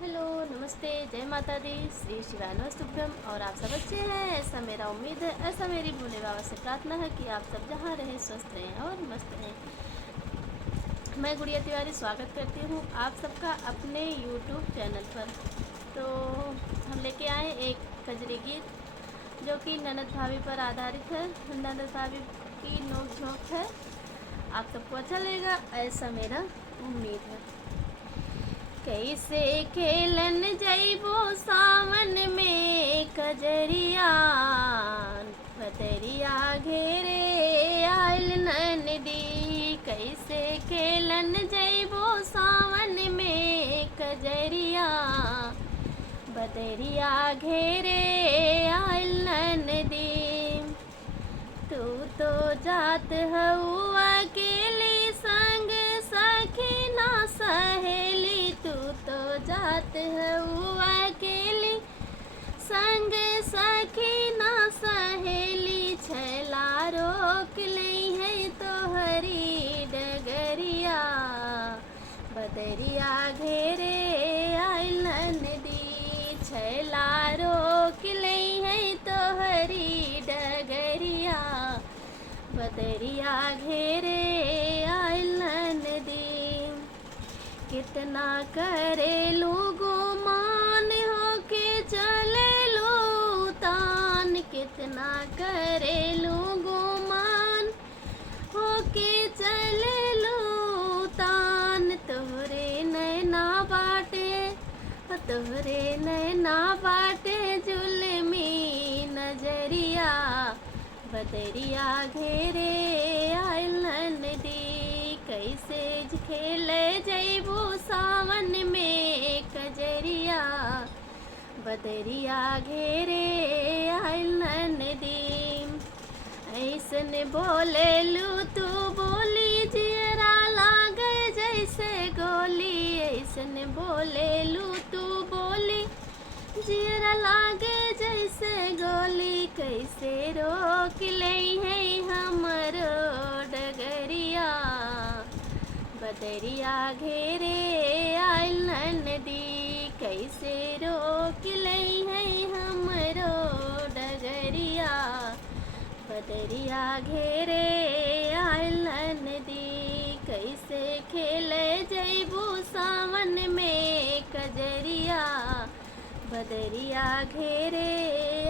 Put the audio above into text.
Hello, नमस्ते, जय माता दी, श्री शिवानस्तुभ्यम। और आप सब अच्छे हैं, ऐसा मेरा उम्मीद है। ऐसा मेरी भोले बाबा से प्रार्थना है कि आप सब जहाँ रहें स्वस्थ रहें और मस्त रहें। मैं गुड़िया तिवारी स्वागत करती हूँ आप सबका अपने यूट्यूब चैनल पर। तो हम लेके आए एक कजरी गीत जो कि ननद भाभी पर आधारित है। ननद भाभी की नोक झोंक है। आप सबको अच्छा लगेगा ऐसा मेरा उम्मीद है। कैसे खेलन जइबो सावन में कजरिया, बदरिया घेरे आयल ननदी। कैसे खेलन जइबो सावन में कजरिया, बदरिया घेरे आयल ननदी। तू तो जात हऊ अकेली संग सखी ना सहेली। तू तो जात हऊ अकेली संग सखी ना सहेली। छैला रोक लई है तोहरी डगरिया, बदरिया घेरे आइल नदी। छैला रोक लई है तोहरी डगरिया, बदरिया घेरे आइल नदी। कितना करेलू गुमान होके चलेलू तान। कितना करेलू गुमान होके चलेलू तान। तोहरे नैना बाटे, तोहरे नैना बाटे जुल्मी नजरिया, बदरिया घेरे आइल नदी। कैसे खेले जइबू सावन में कजरिया, बदरिया घेरे आइल नदी। ऐसन बोलेलू तू बोली जियरा लागे जैसे गोली। ऐसन बोलेलू तू बोली जियरा लागे जैसे गोली। कैसे रोक लई है हमरो डगरिया, बदरिया घेरे आइल नदी। कैसे रोक लई है हमरो डगरिया, बदरिया घेरे आइल नदी। कैसे खेले जइबू सावन में कजरिया, बदरिया घेरे